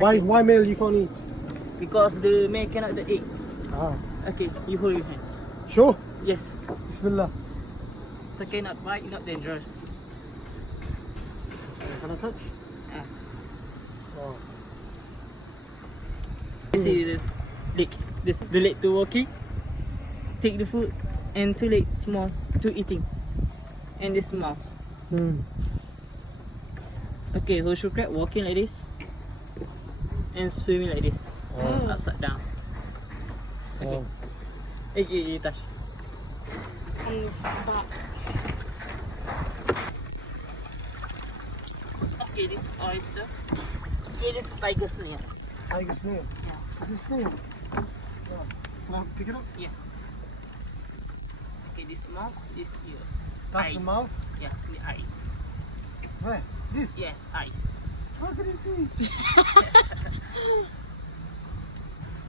Why male you can't eat? Because the male cannot the egg. Ah. Okay, you hold your hands. Sure. Yes. Bismillah. So cannot bite, not dangerous. Can I touch? Ah. Oh. You see this leg. This the leg to walking. Take the food and two legs small to eating. And this mouse. Okay, horseshoe crab walking like this. And swimming like this. Upside down. Okay. Oh. Hey, touch. Okay, this oyster. Okay, this tiger snail. Tiger snail. Yeah. Is it snail? Yeah. Can I pick it up? Yeah. Okay, this mouse, this ears. That's eyes. the mouth? Yeah, the eyes. Where? This? Yes, eyes. How can you see?